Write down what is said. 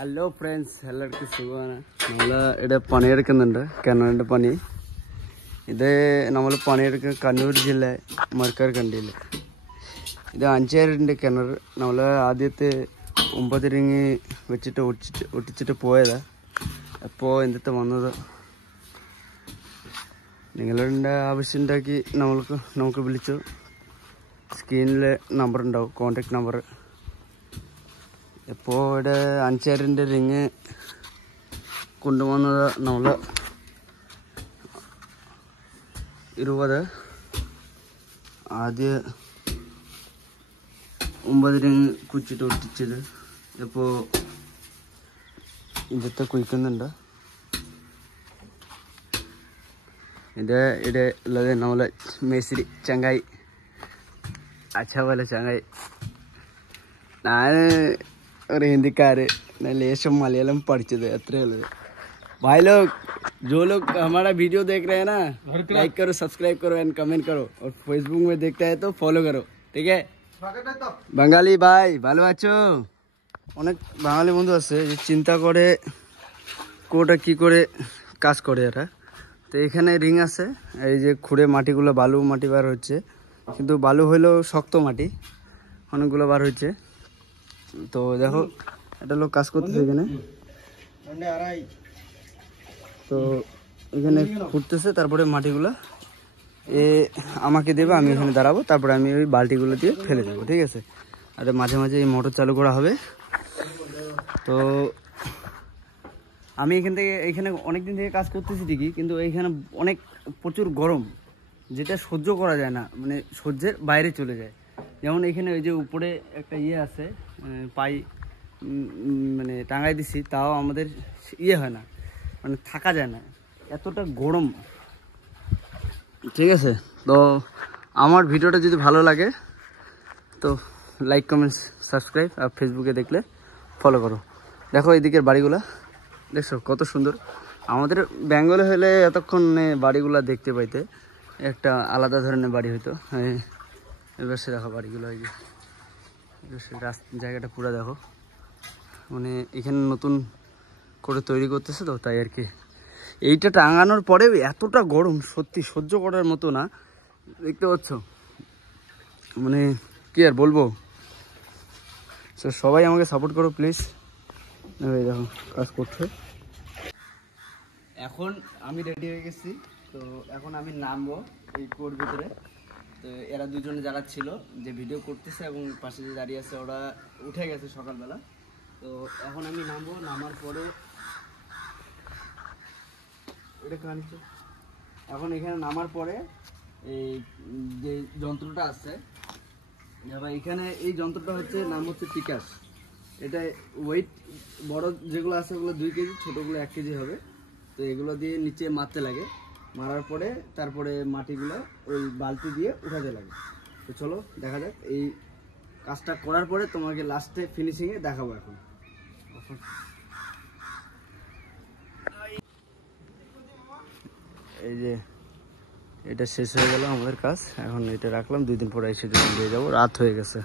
Hello friends, എല്ലാവർക്കും സുഖമാണ്. നമ്മൾ ഇവിടെ പണിയെടുക്കുന്നുണ്ട്. കിണറിൻ്റെ പണി. ഇത് നമ്മൾ പണിയെടുക്കുന്ന കണ്ണൂർ ജില്ല മർക്കാർ കണ്ടിയിൽ. ഇത് 5 കിണർ. നമ്മൾ ആദ്യത്തെ 9 റിങ് വെച്ചിട്ട് ഒട്ടിച്ചിട്ട് പോയതാണ്. അപ്പോൾ എന്തിട്ട് വന്നത് നിങ്ങളുടെ ആവശ്യം ഉണ്ടാക്കി നമുക്ക് വിളിച്ചു. സ്ക്രീനിൽ നമ്പർ ഉണ്ടാവും, കോൺടാക്ട് നമ്പർ. ഇപ്പോൾ ഇവിടെ 5 റിങ് കൊണ്ടുവന്നത് നമ്മൾ 20. ആദ്യം 9 റിങ് കുച്ചിട്ട് ഒട്ടിച്ചത്. ഇപ്പോൾ ഇന്നത്തെ കുഴിക്കുന്നുണ്ട്. ഇവിടെ ഉള്ളത് നമ്മളെ മേസ്തിരി ചങ്ങായി, അച്ഛാ ചങ്ങായി. ഞാൻ ഒരു हिंदीकार, लेशम मलयालम പഠിച്ചത് അത്രേ ഉള്ളത്. भाई लोग, जो लोग हमारा वीडियो देख रहे हैं ना, लाइक करो, सब्सक्राइब करो एंड कमेंट करो, और फेसबुक में देखता है तो फॉलो करो, ठीक है? বাঙালি ভাই ভালো আছো? অনেক বাঙালি বন্ধু আছে যে চিন্তা করে কোটা কি করে কাজ করে এরা। তো এখানে রিং আছে, এই যে খুঁড়ে মাটিগুলো বালু মাটি বার হচ্ছে, কিন্তু বালু হইলেও শক্ত মাটি অনেকগুলো বার হচ্ছে। তো দেখো একটা লোক কাজ করতেছে এখানে। তো এখানে ফুটতেছে, তারপরে মাটিগুলো আমাকে দেবে, আমি এখানে দাঁড়াবো, তারপরে আমি ওই বালতিগুলো দিয়ে ফেলে দেবো, ঠিক আছে? আর মাঝে মাঝে এই মোটর চালু করা হবে। তো আমি এখানে অনেক দিন থেকে কাজ করতেছি ঠিকই, কিন্তু এইখানে প্রচুর গরম, যেটা সহ্য করা যায় না, মানে সহ্যের বাইরে চলে যায়। যেমন এখানে ওই যে উপরে একটা আছে, পাই মানে টাঙাই দিছি, তাও আমাদের হয় না, মানে থাকা যায় না, এতটা গরম, ঠিক আছে? তো আমার ভিডিওটা যদি ভালো লাগে তো লাইক, কমেন্ট, সাবস্ক্রাইব, আর ফেসবুকে দেখলে ফলো করো। দেখো এইদিকের বাড়িগুলা দেখছো কত সুন্দর। আমাদের বেঙ্গলে হলে এতক্ষণে বাড়িগুলা দেখতে পাইতে একটা আলাদা ধরনের বাড়ি হইতো। এবার সে দেখো বাড়িগুলো, এই যে জায়গাটা পুরো দেখো, মানে এখানে নতুন করে তৈরি করতেছে, তো তাই আর কি। এইটা টাঙানোর পরেও এতটা গরম, সত্যি সহ্য করার মতো না, দেখতে পাচ্ছ, মানে কি আর বলবো। সবাই আমাকে সাপোর্ট করো প্লিজ। এই দেখো কাজ করছে। এখন আমি রেডি হয়ে গেছি, তো এখন আমি নামবো এই কুয়োর ভিতরে। তো এরা দুজনে যারা ছিল, যে ভিডিও করতেছে এবং পাশে যে দাঁড়িয়ে আছে, ওরা উঠে গেছে সকালবেলা। তো এখন আমি নামবো, নামার পরে এখন এখানে নামার পরে এই যে যন্ত্রটা আছে, এখানে এই যন্ত্রটা হচ্ছে নাম হচ্ছে পিকাস। এটা ওয়েট বড় যেগুলো আছে ওগুলো 2 কেজি, ছোটোগুলো 1 কেজি হবে। তো এগুলো দিয়ে নিচে মারতে লাগে, মারার পরে তারপরে মাটিগুলো ওই বালতি দিয়ে উঠাতে লাগে। তো চলো দেখা যাক। এই কাজটা করার পরে তোমাকে লাস্টে ফিনিশিংয়ে দেখাবো। এখন এই যে এটা শেষ হয়ে গেল আমাদের কাজ। এখন এটা রাখলাম, 2 দিন পরে এসে দিয়ে যাবো। রাত হয়ে গেছে।